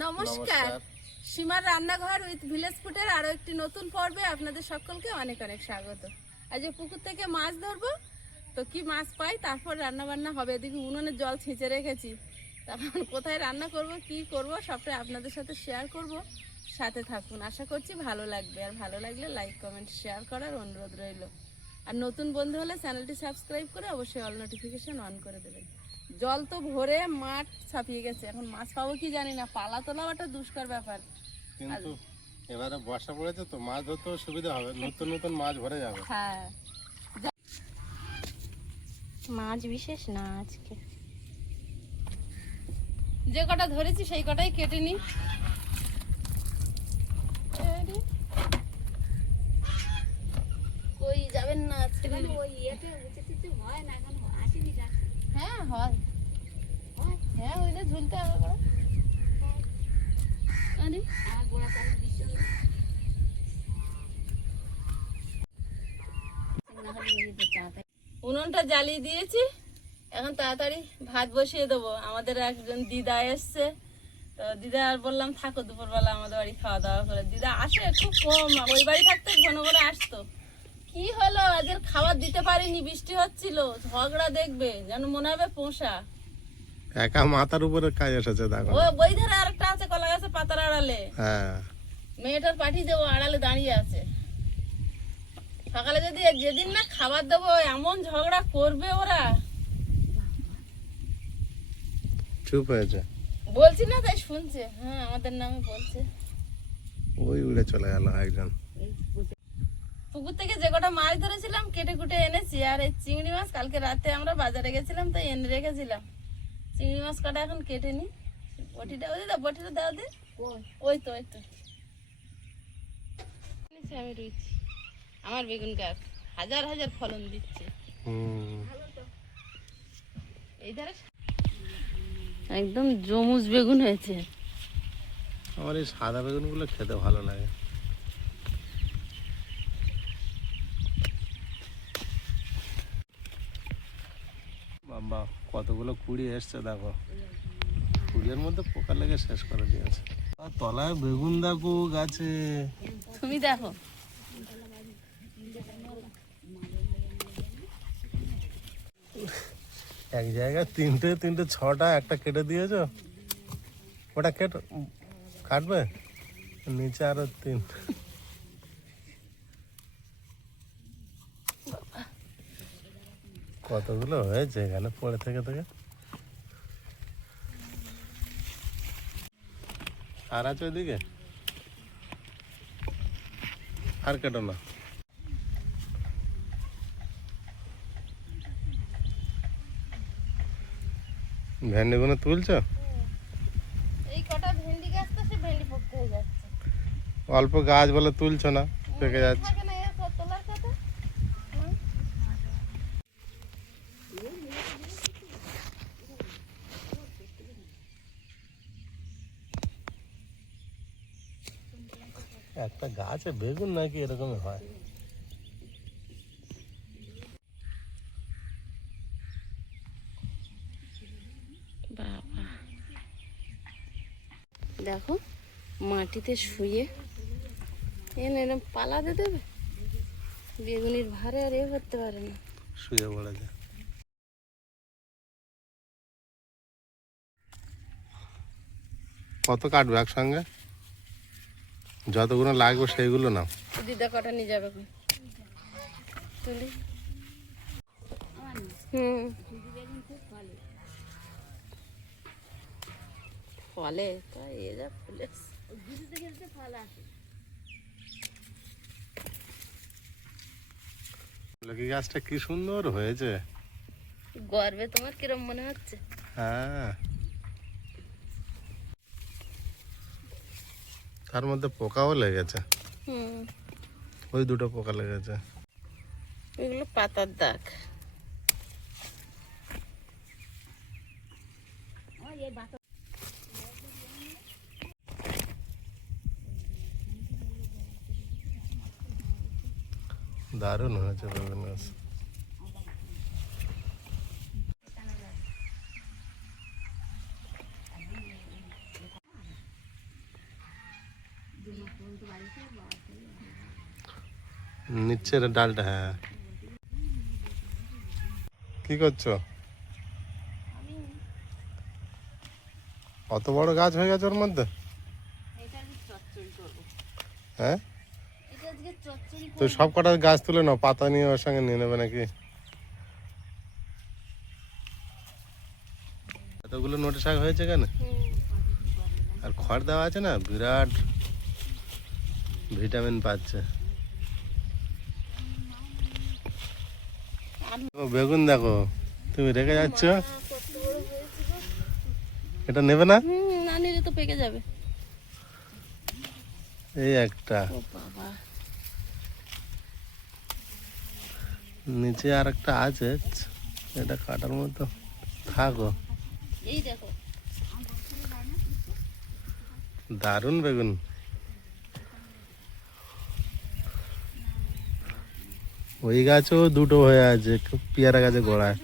নমস্কার, সীমার রান্নাঘর উইথ ভিলেজ ফুডের আরো একটি নতুন পর্বে আপনাদের সকলকে অনেক অনেক স্বাগত। আজ পুকুর থেকে মাছ ধরবো, তো কি মাছ পাই তারপর রান্না বান্না হবে। এদিকে উনুনের জল ছেঁচে রেখেছি, তখন কোথায় রান্না করব কি করব সবটাই আপনাদের সাথে শেয়ার করব। সাথে থাকুন, আশা করছি ভালো লাগবে। আর ভালো লাগলে লাইক কমেন্ট শেয়ার করার অনুরোধ রইল। আর নতুন বন্ধু হলে চ্যানেলটি সাবস্ক্রাইব করে অবশ্যই অল নোটিফিকেশন অন করে দেবেন। জল তো ভরে মাঠ ছাপিয়ে গেছে, এখন মাছ পাবো কি জানি না। পালা তোলাও একটা দুষ্কর ব্যাপার, কিন্তু এবারে বর্ষা পড়েছে তো মাছ ধরতেও সুবিধা হবে, নতুন নতুন মাছ ভরে যাবে। হ্যাঁ, মাছ বিশেষ না আজকে, যে কটা ধরেছি সেই কটাই কেটে নি। কই যাবেন না আজকে? হ্যাঁ হয়, হ্যাঁ ওইটা ঝুলতে হবে বড়। আরে উনুনটা জ্বালিয়ে দিয়েছি, এখন তাড়াতাড়ি ভাত বসিয়ে দেবো। আমাদের একজন দিদা এসছে, তো দিদা আর বললাম থাকো দুপুরবেলা আমাদের বাড়ি খাওয়া দাওয়া করে। দিদা আসে খুব কম, ওই বাড়ি থাকতে ঘন ঘন আসতো। কি হলো আজকে খাবার দিতে পারিনি, বৃষ্টি হচ্ছিল, ঝগড়া দেখবে যেন মনে হবে পোষা। একা মাথার উপরে কাজ এসেছে দেখো। ও বই ধারে আরেকটা আছে কলা গাছের পাতার আড়ালে। হ্যাঁ, মেয়েটার পাঠিয়ে দেবো, আড়ালে দাঁড়িয়ে আছে। সকালে যদি যেদিন না খাবার দেবো এমন ঝগড়া করবে ওরা। চুপ হয়েছে, বলছি না তাই শুনছে। হ্যাঁ আমাদের নামে বলছে। ওই উড়ে চলে গেল একজন। পুকুর থেকে যে কটা মাছ ধরেছিলাম কেটে কুটে এনেছি। আর এই চিংড়ি মাছ কালকে রাতে আমরা বাজারে গেছিলাম তাই এনে রেখেছিলাম। চিংড়ি মাছ কটা এখন কেটে নি। বটিটা ওই দাও, বটিটা দাও দে। ওই তো ওই তো আমি রুইছি। আমার বেগুন গাছ হাজার হাজার ফলন দিচ্ছে। এই ধারে একদম জমুজ বেগুন হয়েছে। আমার এই সাদা বেগুন গুলো খেতে ভালো লাগে। বাবা কতগুলো কুড়ি এসছে দেখো, কুড়ির মধ্যে পোকা লেগে শেষ করে দিয়েছে। আর তলায় বেগুন দেখো গাছে, তুমি দেখো। এক জায়গায় তিনটে তিনটে ছটা, একটা কেটে দিয়েছো। ওটা কাটবে নিচে আরো তিন। কতগুলো হয়েছে এখানে পড়ে থেকে থেকে। আর আছে ওইদিকে, আর কেটো না। ভেন্ডিগুলো তুলছো? এই কটা ভেন্ডি গাছ তো সে ভেন্ডি পড়তে হয়ে যাচ্ছে। অল্প গাছ বলে তুলছো না, পেকে যাচ্ছে। থাকে না এর তোলার কথা। একটা গাছে বেগুন নাকি এরকমই হয়। বাবা দেখো মাটিতে শুয়ে এরকম পালা দিয়ে দেবে, বেগুনির ভারে আর এ করতে পারে না, শুয়ে পড়ে যায়। কত কাটবে একসঙ্গে? যতগুলো লাগবে সেইগুলো নাও। দিদা কটা নিয়ে যাবে তুলি। ফলে তাই এ যা ফুলে লকি গাছটা কি সুন্দর হয়েছে। গর্বে তোমার কিরম মনে হচ্ছে? হ্যাঁ, তার মধ্যে পোকাও লেগেছে। ওই দুটো পোকা লেগেছে। এগুলো পাতার দাগ। দারুণ হয়েছে বেগুন গাছ। নিচের ডালটা, হ্যাঁ। কি করছো? অত বড় গাছ হয়ে গেছে ওর মধ্যে, হ্যাঁ? তো সব কটা গাছ তুলে নাও, পাতা নিয়ে ওর সঙ্গে নিয়ে নেবে নাকি? এতগুলো নোটে শাক হয়েছে কেন? আর খড় দেওয়া আছে না, বিরাট ভিটামিন পাচ্ছে। ও বেগুন দেখো, তুমি রেখে যাচ্ছ, এটা নেবে না? না নিলে তো পেকে যাবে। এই একটা, ও বাবা, নিচে আর একটা আছে, এটা কাটার মতো, থাকো। এই দেখো দারুণ বেগুন। ওই গাছও দুটো হয়ে আছে, পেয়ারা গাছে গোড়ায়।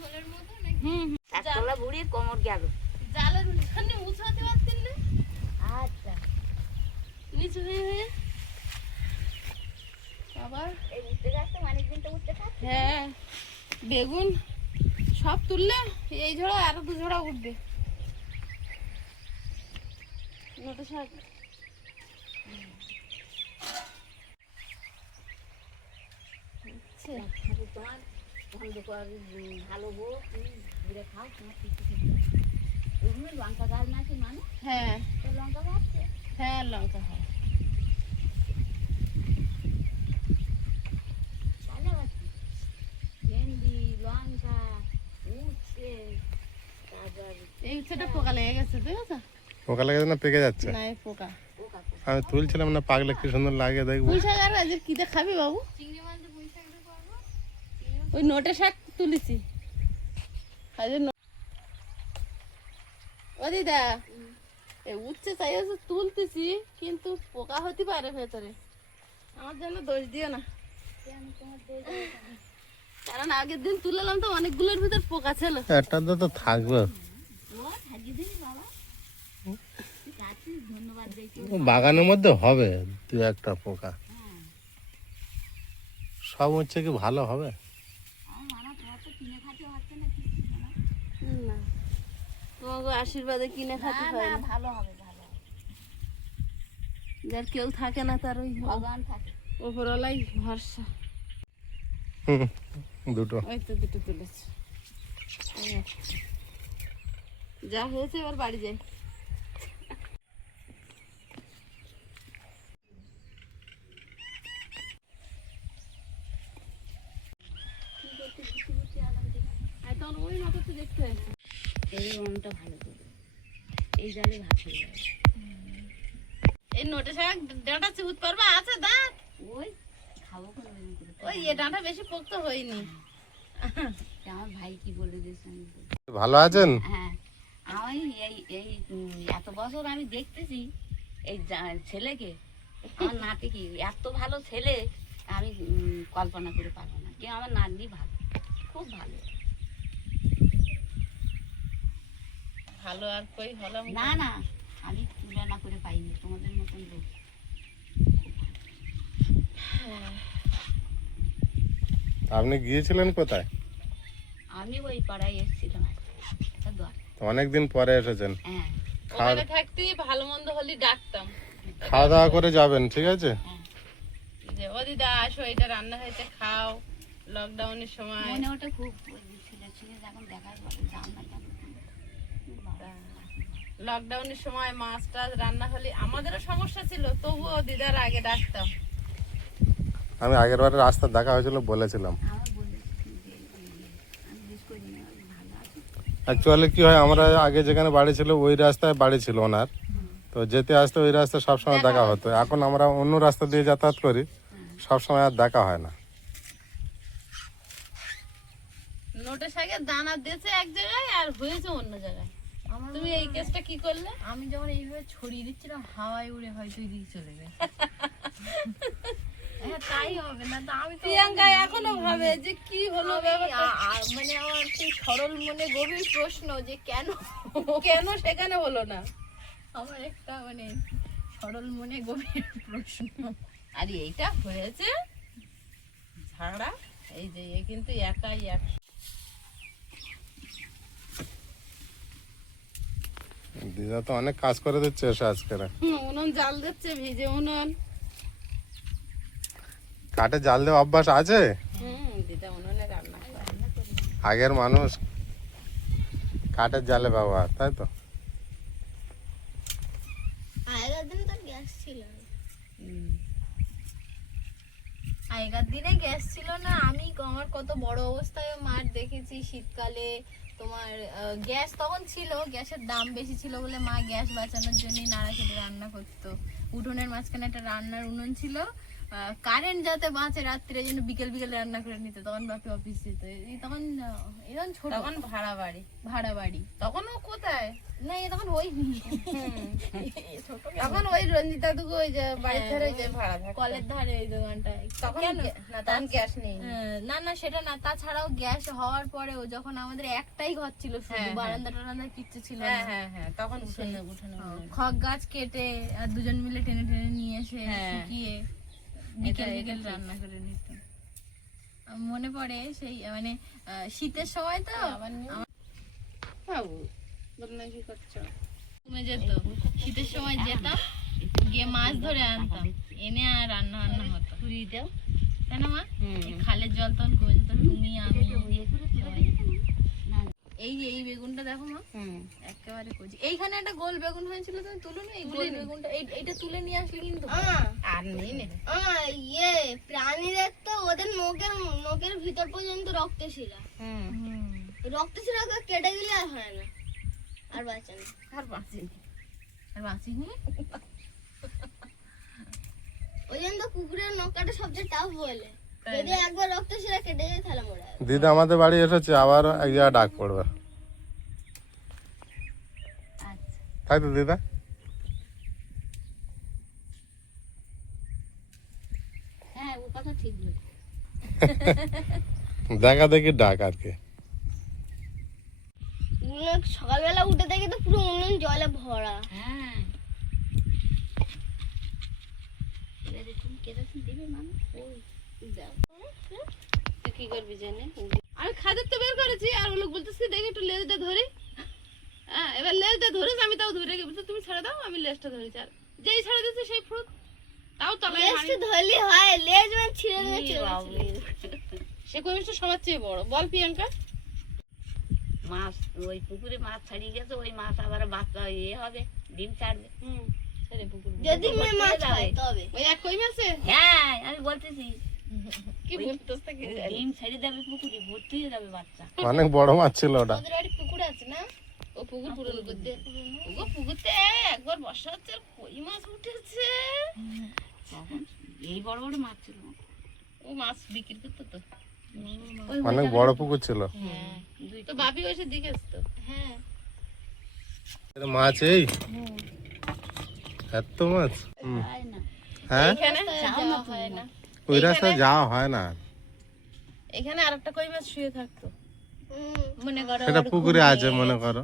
একতলা বুড়ির কোমর গেল। জালের এখানে উঁচাতে পারতেন না, আচ্ছা, নিচু হয়ে হয়ে আবার। এই উঠতে গাছটা অনেকদিন তো উঠতে থাকছে। হ্যাঁ, বেগুন সব তুললে এই ঝোড়া আরো 2 ঝোড়া উঠবে। নোটে শাক তোমার বন্ধ কর, ভালো গো, তুমি ঘুরে খাও, তোমার কিছু ওগুলো লঙ্কা গাছ নাকি মানে? হ্যাঁ তো লঙ্কা গাছ হ্যাঁ, লঙ্কা হয়। তাহলে আবার কি? ভেন্ডি, লঙ্কা, উচ্ছে, তারপর এই উচ্ছেটা পোকা লেগে গেছে, দেখেছো? পোকা লেগেছে না পেকে যাচ্ছে? না, এই পোকা। পোকা। আমি তুলছিলাম না, পাকলে কি সুন্দর লাগে দেখবো। পুঁই শাক আর আজ কিতে খাবি বাবু? ওই নোটে শাক তুলেছি আজ। ও দিদা, এই উচ্ছে চাই তুলতেছি, কিন্তু পোকা হতে পারে ভেতরে। আমার জন্য দোষ দিও না, কারণ আগের দিন তুললাম তো অনেকগুলোর ভিতর পোকা ছিল। একটা তো থাকবে, ধন্যবাদ দিয়েছি। বাগানের মধ্যে হবে 2-1টা পোকা। সব হচ্ছে কি ভালো হবে? আমার তোমার তো কিনে খাতে হচ্ছে না কিছু না। না, তোমাকে আশীর্বাদে কিনে খাতে হয় না। ভালো হবে, ভালো হবে। যার কেউ থাকে না তার ওই ভগবান থাকে। ওপরওয়ালাই ভরসা। দুটো ওই তো 2টো তুলেছে। যা হয়েছে এবার বাড়ি যাই। ওই মাথাতে দেখতে হয়। এই রংটা ভালো করে, এই জালে ভাত হয়ে যাবে। এই নোটে শাক ডাঁটা চিবুত পারবা, আছে দাঁত? ওই খাবো করে ওই করে। ওই এ ডাঁটা বেশি পোক্ত হয়নি। আমার ভাই কি বলে দিয়েছে আমি বলি। ভালো আছেন? হ্যাঁ, আমি এই এই এত বছর আমি দেখতেছি এই ছেলেকে, আমার নাতি কি এত ভালো ছেলে আমি কল্পনা করে পারবো না। কিন্তু আমার নাতনি ভালো, খুব ভালো। ভালো আর কই হলাম না না, আমি তুলনা করে পাইনি তোমাদের মতন লোক। আপনি গিয়েছিলেন কোথায়? আমি ওই পাড়ায় এসেছিলাম একটা দর। অনেকদিন পরে এসেছেন। হ্যাঁ ওখানে থাকতেই ভালো মন্দ হলে ডাকতাম, খাওয়া দাওয়া করে যাবেন, ঠিক আছে? হ্যাঁ, যে ও দিদা আসো, এটা রান্না হয়েছে খাও। লকডাউনের সময় মনে ওটা খুব ছেলে ছেলে যখন দেখার পরে যান না কেন। লকডাউনের সময় মাছ টাছ রান্না হলে আমাদেরও সমস্যা ছিল, তবুও দিদার আগে ডাকতাম। আমি আগের বারে রাস্তা দেখা হয়েছিল, বলেছিলাম। আমার বলে যে আমি জিজ্ঞেস করি না, ভালো আছে। অ্যাকচুয়ালি কি হয়, আমরা আগে যেখানে বাড়ি ছিল ওই রাস্তায় বাড়ি ছিল ওনার, তো যেতে আসতে ওই রাস্তায় সবসময় দেখা হতো। এখন আমরা অন্য রাস্তা দিয়ে যাতায়াত করি, সবসময় আর দেখা হয় না। নোটে শাকের দানা দিয়েছে এক জায়গায় আর হয়েছে অন্য জায়গায়। তুমি এই কেসটা কি করলে? আমি যখন এইভাবে ছড়িয়ে দিচ্ছিলাম, হাওয়ায় উড়ে হয়তো এদিকে চলে যায়। হ্যাঁ, তাই হবে না তো। আমি তো প্রিয়াঙ্কা এখনো ভাবে যে কি হলো ব্যাপারটা। মানে আমার সেই সরল মনে গভীর প্রশ্ন যে কেন কেন সেখানে হলো না? আমার একটা মানে সরল মনে গভীর প্রশ্ন। আর এইটা হয়েছে ভাড়া, এই যে এ কিন্তু একাই এক। দিদা তো অনেক কাজ করে দিচ্ছে এসে আজকে। উনুন জাল দিচ্ছে, ভিজে উনুন। কাঠে জাল দেওয়া অভ্যাস আছে দিদা উনুনে রান্না করে। আগের মানুষ কাঠের জালে ব্যবহার, তাই তো? আগের দিন তো গ্যাস ছিল না। হুম। আগেকার দিনে গ্যাস ছিল না। আমি আমার কত বড় অবস্থায় মার দেখেছি শীতকালে তোমার গ্যাস তখন ছিল, গ্যাসের দাম বেশি ছিল বলে মা গ্যাস বাঁচানোর জন্য নাড়া খেতে রান্না করতো। উঠোনের মাঝখানে একটা রান্নার উনুন ছিল, কারেন্ট যাতে বাঁচে রাত্রে জন্য বিকেল বিকেল রান্না করে নিত। তখন বাপি অফিস যেত, তখন এরকম ছোট তখন ভাড়া বাড়ি, ভাড়া বাড়ি। তখনও কোথায় না এ তখন হয়নি, তখন ওই রঞ্জিতা দুগো ওই যে বাড়ির ধারে ওই যে ভাড়া থাকতো। কলের ধারে ওই দোকানটায়। তখন কেন? না, তখন গ্যাস নেই। না না সেটা না, তাছাড়াও গ্যাস হওয়ার পরেও যখন আমাদের একটাই ঘর ছিল শুধু, হ্যাঁ, বারান্দা টারান্দা কিচ্ছু ছিল হ্যাঁ না। হ্যাঁ হ্যাঁ, তখন উঠোনে উঠোনে খড় গাছ কেটে আর দুজন মিলে টেনে টেনে নিয়ে এসে হ্যাঁ। শুকিয়ে বিকেল এটা বিকেল ঠিক। রান্না করে নিতাম। আমার মনে পড়ে সেই মানে শীতের সময় তো বাবু বদনা কি করছো? কমে যেত, শীতের সময় যেতাম গিয়ে মাছ ধরে আনতাম, এনে আর রান্না বান্না হতো। পুরি দাও। তাই না মা? হুম। এই খালের জল তখন কমে যেত, তুমি আমি ইয়ে করে সবাই যেত না? না। এই যে এই বেগুনটা দেখো মা, হুম। একেবারে কচি। এইখানে একটা গোল বেগুন হয়েছিল, তুমি তুলুনি এই গোল তুলিনি। বেগুনটা, এইটা তুলে নিয়ে আসলে কিন্তু আর নেই নে। ইয়ে প্রাণীদের তো ওদের নখের ভিতর পর্যন্ত রক্ত শিরা, রক্ত শিরা কেটে দিলে আর হয় না, আর বাঁচে না। আর বাঁচিনি। আর বাঁচিনি। ওই জন্য তো কুকুরের নখ কাটা সবচেয়ে টাফ বলে, যদি একবার রক্ত শিরা কেটে যায় তাহলে মরে যাবে। দিদা আমাদের বাড়ি এসেছে, আবার এক জায়গায় ডাক পড়বে, আচ্ছা। তাই তো দিদা? হ্যাঁ, ও কথা ঠিক বলে। দেখা দেখি ডাক আর কি। সকালবেলা উঠে দেখি তো পুরো উনুন জলে ভরা। হ্যাঁ। এবারে তুমি কেরোসিন দিবে মানুষ? ওই দাও। তুই কি করবি জানে? আমি খাদের তো বের করেছি, আর ওই লোক বলতেছে দেখি একটু লেজটা ধরি। হ্যাঁ, এবার লেজটা ধরেছে, আমি তাও ধরে গেছি, তুমি ছেড়ে দাও, আমি লেজটা ধরেছি। আর যেই ছেড়ে দিচ্ছে সেই ফ্রুট তাও তলায় লেজটা ধরলি হয়, লেজ মানে ছিঁড়ে নিয়ে এই চলে বাবু। গেছিল। সে কমিশটা সবার চেয়ে বড়। বল প্রিয়াঙ্কা। মাছ ওই পুকুরে মাছ ছাড়িয়ে গেছে, ওই মাছ আবার বাচ্চা ইয়ে হবে, ডিম ছাড়বে। যদি মেয়ে মাছ হয় তবে ওই এক কই মাছে হ্যাঁ, আমি বলতেছি কি বলতেছ তা কি ও জানি। ডিম ছাড়িয়ে দেবে পুকুরে, ভর্তি হয়ে যাবে বাচ্চা। অনেক বড় মাছ ছিল ওটা। আমাদের বাড়ি পুকুর আছে না, ও পুকুর পুরনো করতে ওগো পুকুরতে একবার বর্ষা হচ্ছে আর কই মাছ উঠেছে। তখন এই বড় বড় মাছ ছিল। ও মাছ বিক্রি করতো তো। অনেক বড় পুকুর ছিল। হ্যাঁ, তো বাপি ওইসে দিকে তো। হ্যাঁ এর মাছ এই এত মাছ। তাই না? হ্যাঁ, এখানে যাও না হয় না। ওই রাস্তায় যাওয়া হয় না। এখানে আরেকটা কই মাছ শুয়ে থাকতো। মনে করো সেটা পুকুরে আছে মনে করো।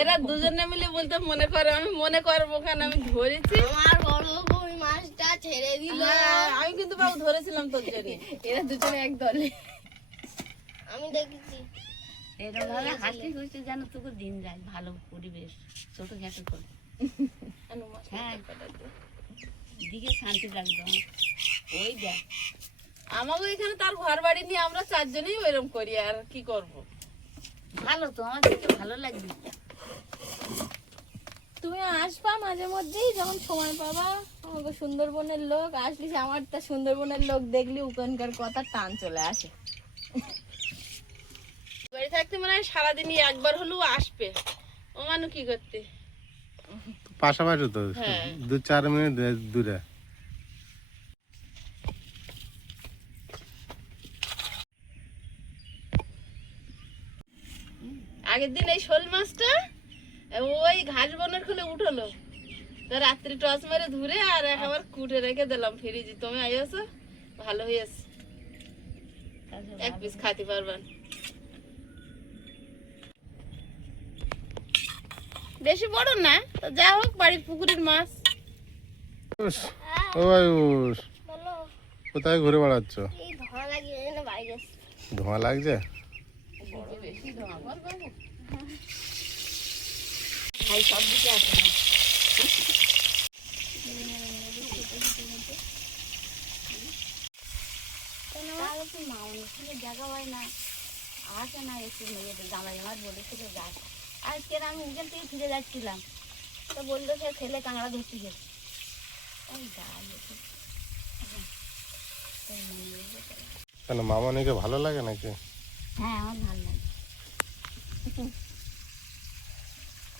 এরা দুজনে মিলে বলতে মনে করে, আমি মনে করবো কেন, আমি ধরেছি। আমার বড় কই মাছটা ছেড়ে দিল। হ্যাঁ, আমি কিন্তু বাবু ধরেছিলাম তোর জন্য। এরা দুজনে এক দলে। আমি দেখেছি এরকম ভাবে হাসি খুশি যেন তোকে দিন যায়, ভালো পরিবেশ, ছোট ঘাটে করে। হ্যাঁ, দিকে শান্তি লাগবে আমার। ওই দেখ, আমাকে এখানে তার ঘর বাড়ি নিয়ে আমরা চারজনেই ওইরকম করি, আর কি করব। ভালো তো, আমার দেখতে ভালো লাগবে। তুমি আসবা মাঝে মধ্যেই যখন সময় পাবা। আমাকে সুন্দরবনের লোক আসলিস, আমার তা সুন্দরবনের লোক দেখলি ওখানকার কথা টান চলে আসে। বাড়ি থাকতে মনে হয় সারাদিনই একবার হলেও আসবে। ও মানু কি করতে। পাশাপাশি তো, হ্যাঁ। 2-4 মিনিট দূরে। আগের দিন এই শোল মাছটা ওই ঘাস বনের খুলে উঠলো, তো রাত্রি টস মেরে ধরে আর একবার কুটে রেখে দিলাম ফ্রিজে। তুমি আইসো, ভালো হয়েছে, এক পিস খাতে পারবেন। বেশি বড় না, তো যা হোক বাড়ির পুকুরের মাছ। ওই উস, বলো কোথায় ঘুরে বেড়াচ্ছ? এই ধোঁয়া লাগিয়ে এনে বাড়ি যাচ্ছি। ধোঁয়া লাগছে? বেশি ধোঁয়া বল বাবু। ভাই সব দিকে আছে না। তাহলে তো মা অনুষ্ঠানে জায়গা হয় না, আসে না একটু মেয়েদের জামাই আমার বলেছিল যাক। আজকে আমি ওখান থেকে ফিরে যাচ্ছিলাম, তো বললো সে ছেলে কাঁকড়া ধরতে গেছে। আমি যাই একটু। কেন মামনিকে ভালো লাগে নাকি? হ্যাঁ আমার ভালো লাগে,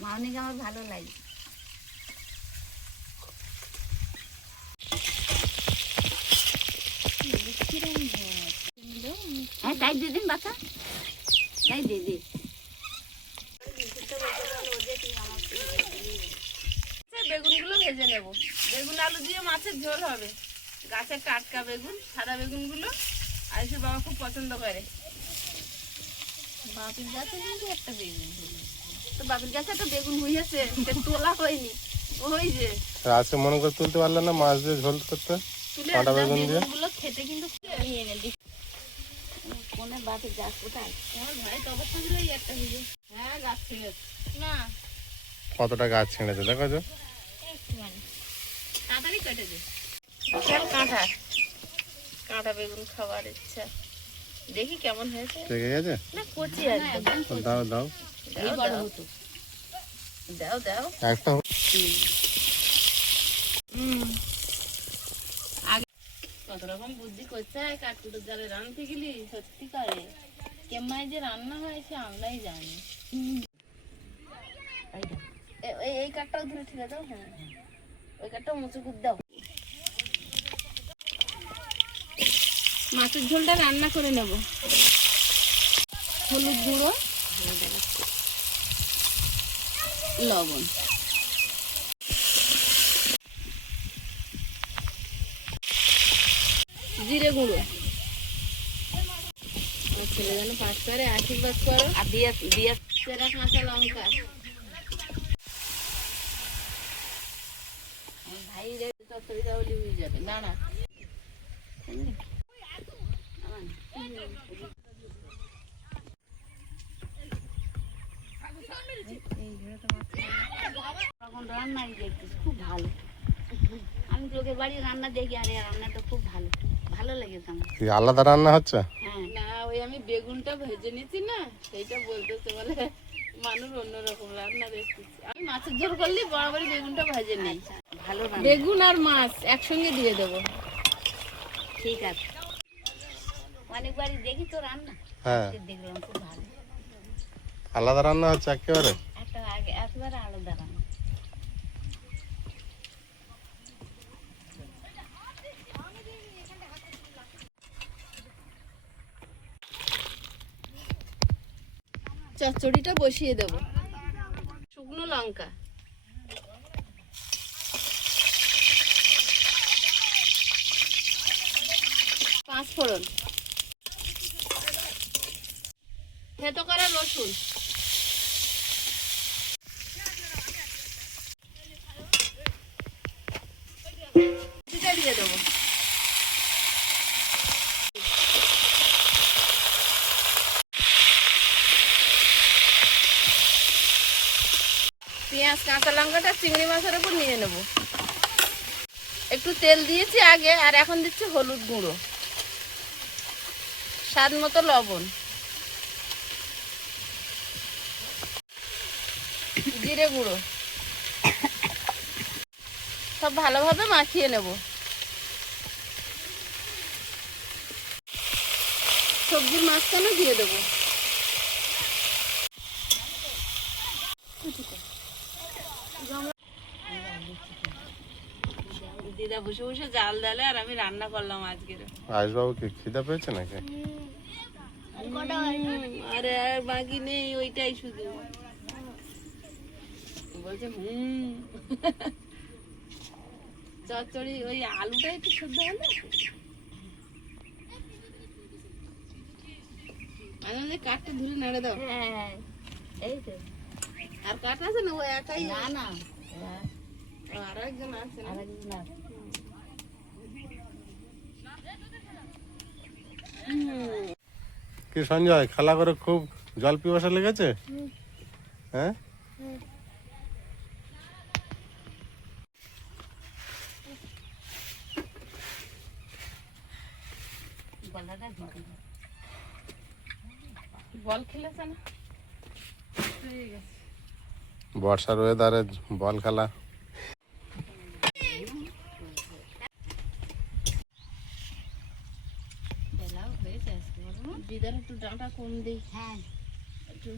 মামনিকে আমার ভালো লাগে। হ্যাঁ তাই দিয়ে দিন বাচ্চা, তাই দিয়ে দিন। বেগুনগুলো ভেজে নেব। বেগুন আলু দিয়ে মাছের ঝোল হবে। গাছের টাটকা বেগুন, সাদা বেগুনগুলো আয়ুষের বাবা খুব পছন্দ করে। বাপির গাছে কিন্তু একটা বেগুন হলো। তো বাবির গাছে একটা বেগুন হয়েছে, সেটা তোলা হয়নি। ওই যে আজকে মনে করে তুলতে পারলে না মাছ দিয়ে ঝোল করতে? তুলে কাঁটা বেগুন দিয়ে? বেগুনগুলো খেতে কিন্তু নিয়ে এনে দিই। কোনের বাপের গাছ কোথায়? আমার ভাই তো অবস্থা ছিল এই একটা ভিজে। হ্যাঁ গাছ ছিঁড়ে না কতটা গাছ ছিঁড়েছে দেখো তো। একটুখানি তাড়াতাড়ি কেটে দে। বিশাল কাঁটা, কাঁটা বেগুন খাবার ইচ্ছা। দেখি কেমন হয়েছে। পেকে গেছে? না কচি একদম। দাও দাও এই বড় হতো। দাও দাও। একটা কত রকম বুদ্ধি করছে কাঠকুটোর জালে রাঁধতে গেলি, সত্যি করে কেমন যে রান্না হয় সে আমরাই জানি। এইটা। এই কাঠটাও ধরে ঠিক আছে। হ্যাঁ ওই কাঠটাও মুচু কুদ দাও। মাছের ঝোলটা রান্না করে নেব। হলুদ গুঁড়ো, লবণ, জিরে গুঁড়ো। আমার ছেলে যেন পাস করে, আশীর্বাদ করো। আর দিয়ে দিয়ে সেরা কাঁচা লঙ্কা। ভাই রে তরকারি তাহলে হয়ে যাবে। না না তখন রান্নাই দেখতেছি খুব ভালো। আমি লোকের বাড়ি রান্না দেখি, আরে রান্নাটা খুব ভালো, ভালো লেগেছে আমার। কি আলাদা রান্না হচ্ছে? হ্যাঁ না ওই আমি বেগুনটা ভেজে নিয়েছি না, সেইটা বলতেছে বলে মানুষ অন্যরকম রান্না দেখতেছি। আমি মাছের ঝোল করলে বরাবরই বেগুনটা ভেজে নিই। ভালো রান্না, বেগুন আর মাছ একসঙ্গে দিয়ে দেবো। ঠিক আছে। অনেক বাড়ি দেখি তো রান্না, হ্যাঁ দেখলাম খুব ভালো। আলাদা রান্না হচ্ছে একেবারে। একটা আগে একবারে আলাদা রান্না। চচ্চড়িটা বসিয়ে দেবো। শুকনো লঙ্কা, পাঁচ ফোড়ন, থেতো করা রসুন, এটা দিয়ে দেবো। পেঁয়াজ, কাঁচা লঙ্কাটা চিংড়ি মাছের উপর নিয়ে নেব। একটু তেল দিয়েছি আগে, আর এখন দিচ্ছি হলুদ গুঁড়ো, স্বাদ মতো লবণ, জিরে গুঁড়ো, সব ভালোভাবে মাখিয়ে নেব। সবজির মাঝখানে দিয়ে দেবো। দিদা বসে বসে জাল ডালে আর আমি রান্না করলাম আজকের। আয়ুষবাবু কি খিদে পেয়েছে নাকি? আরে আর বাকি নেই, ওইটাই শুধু বলছে চচ্চড়ি ওই আলুটা একটু শুদ্ধ হলে মাঝে মাঝে কাঠটা ধরে নেড়ে দাও। হ্যাঁ এই তো। আর কাঠ আছে না, ও একাই? না না আর একজন আছে না? আরেকজন আছে। কি সঞ্জয়, খেলা করে খুব জল পিপাসা লেগেছে? হ্যাঁ, বল খেলেছে না? বর্ষার ওয়েদারে বল খেলা। দিদার একটু ডাঁটা কম দেই, হ্যাঁ একটু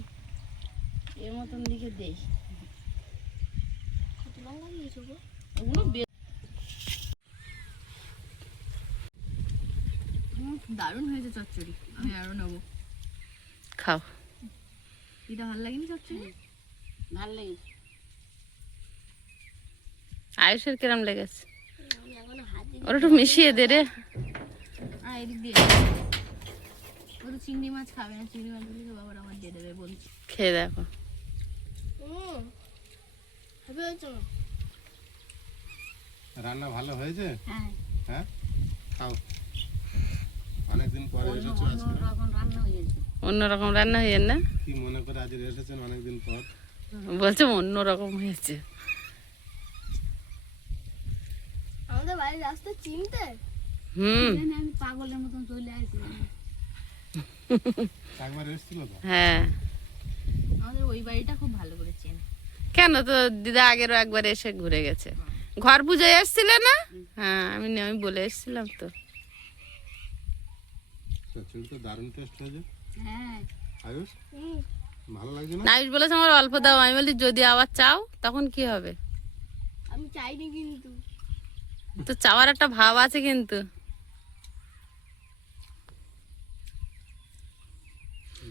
এর মতন দিকে দেই। ওগুলো দারুণ হয়েছে চচ্চড়ি, আমি আরো নেবো। খাও। দিদা ভালো লাগেনি চচ্চড়ি? ভালো লেগেছে। আয়ুষের কিরম লেগেছে? ওর একটু মিশিয়ে দে রে। আর এদিক দিয়ে ও তো চিংড়ি মাছ খাবে না, চিংড়ি মাছ দিলে তো বাবার আমার দিয়ে দেবে বলছি। খেয়ে দেখো। রান্না ভালো হয়েছে? হ্যাঁ, হ্যাঁ, খাও। অনেকদিন পরে এসেছো আজকে। অন্যরকম রান্না হয়েছে। অন্যরকম রান্না হয়ে না? কি মনে করে আজ এসেছেন অনেকদিন পর? বলছে অন্যরকম হয়েছে। আমাদের বাড়ির রাস্তা চিনতে? জানি আমি পাগলের মতন চলে আসি। একবার এসেছিল তো? হ্যাঁ, আমাদের ওই বাড়িটা খুব ভালো করে চেনে। কেন তো দিদা আগেরও একবার এসে ঘুরে গেছে। ঘর পুজোয় এসছিলে না? হ্যাঁ, আমি বলে এসেছিলাম তো। চচ্চড়ি তো দারুণ টেস্ট হয়েছে। হ্যাঁ, আয়ুষ, ভালো লাগছে না? আয়ুষ বলেছে আমার অল্প দাও, আমি বলি যদি আবার চাও তখন কি হবে? আমি চাইনি কিন্তু। তো চাওয়ার একটা ভাব আছে কিন্তু।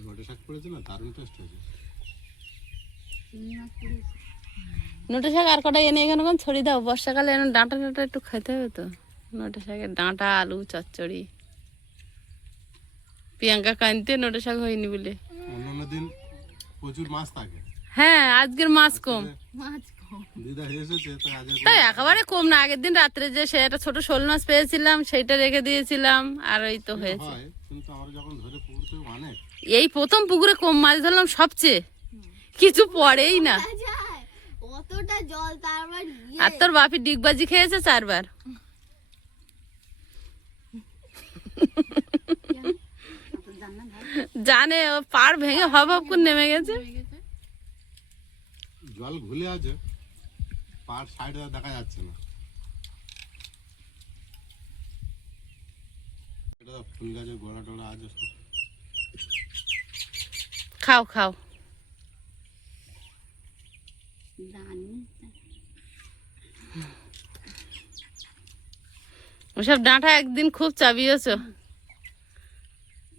ঘটে শাক করেছে না, দারুণ টেস্ট হয়েছে। চিংড়ি মাছ পড়েছে। নোটে শাক আর কটা এনে এখানে কোন ছড়িয়ে দাও, বর্ষাকালে এনে ডাঁটা টাটা একটু খেতে হবে তো। নোটে শাকের ডাঁটা, আলু চচ্চড়ি। প্রিয়াঙ্কা কানতে নোটে শাক হয়নি বলে। অন্যান্য দিন প্রচুর মাছ থাকে। হ্যাঁ, আজকের মাছ কম। মাছ কম। দিদা এসেছে তো আজ তাই একেবারে কম না। আগের দিন রাত্রে যে সে একটা ছোট শোল মাছ পেয়েছিলাম সেইটা রেখে দিয়েছিলাম, আর ওই তো হয়েছে। হয়, কিন্তু আমরা যখন ধরে পুকুর থেকে অনেক। এই প্রথম পুকুরে কম মাছ ধরলাম সবচেয়ে, কিছু পড়েই না। যায় অতটা জল, তারপর আর তোর বাপি ডিগবাজি খেয়েছে 4 বার। জানে ও পাড় ভেঙে হব করে নেমে গেছে। জল ঘুলে আছে, পার সাইডে দেখা যাচ্ছে না। এটা ফুল গাছের গোড়া টোড়া আছে সব। খাও খাও। জানি ওসব ডাঁটা একদিন খুব চাবিয়েছ।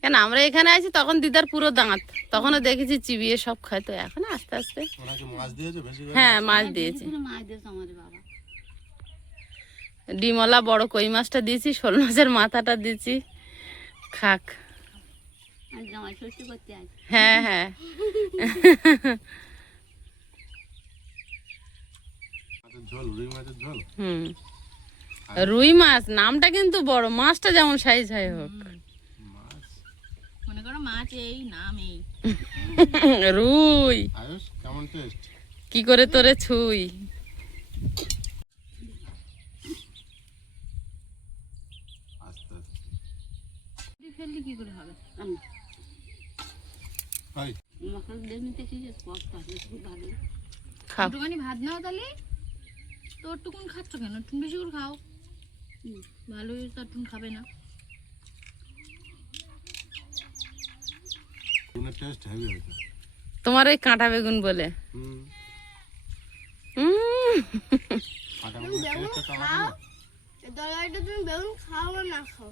কেন আমরা এখানে আছি তখন দিদার পুরো দাঁত, তখনও দেখেছি চিবিয়ে সব খায়। তো এখন আস্তে আস্তে। ওনাকে মাছ দিয়েছে বেশি করে? হ্যাঁ, মাছ দিয়েছি। পুরো মাছ দিয়েছে আমার বাবা। ডিমলা বড় কই মাছটা দিয়েছি, শোল মাছের মাথাটা দিয়েছি। খাক। আর জামাই ষষ্ঠী করতে আসি। হ্যাঁ হ্যাঁ। মাছের ঝোল, রুই মাছের ঝোল। হুম, রুই মাছ নামটা কিন্তু বড়, মাছটা যেমন সাইজ হয় হোক। মাছ। মনে করো মাছ এই নাম এই। রুই আয়ুষ, কেমন টেস্ট? কি করে তোরে ছুই। আস্তে আস্তে। ফেললে কি করে হবে? আমি ভাই, মশলা দিয়ে নিতে শিখে কষ্ট আছে, খুব ভালো। খাও। একটুখানি ভাত নাও তাহলে। তো একটুকুন খাচ্ছ কেন? একটু বেশি করে খাও। ভালো হয়েছে তো, একটু খাবে না। বেগুনের টেস্ট হেভি হয়েছে। তোমার ওই কাঁটা বেগুন বলে। হুম, উম, কাঁটা বেগুনের টেস্টটা তো আলাদা না? তরকারিটা তুমি বেগুন খাও আর না খাও,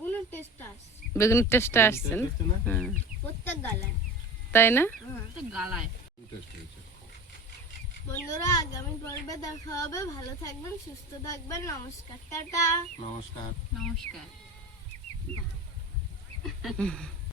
কোনো টেস্ট আসছে বেগুনের টেস্টটা আসছে না? টেস্ট না? হ্যাঁ, প্রত্যেক গালায়। তাই না? তো গালায়। টেস্ট হয়েছে। বন্ধুরা, আগামী পর্বে দেখা হবে। ভালো থাকবেন, সুস্থ থাকবেন। নমস্কার, টাটা। নমস্কার। নমস্কার।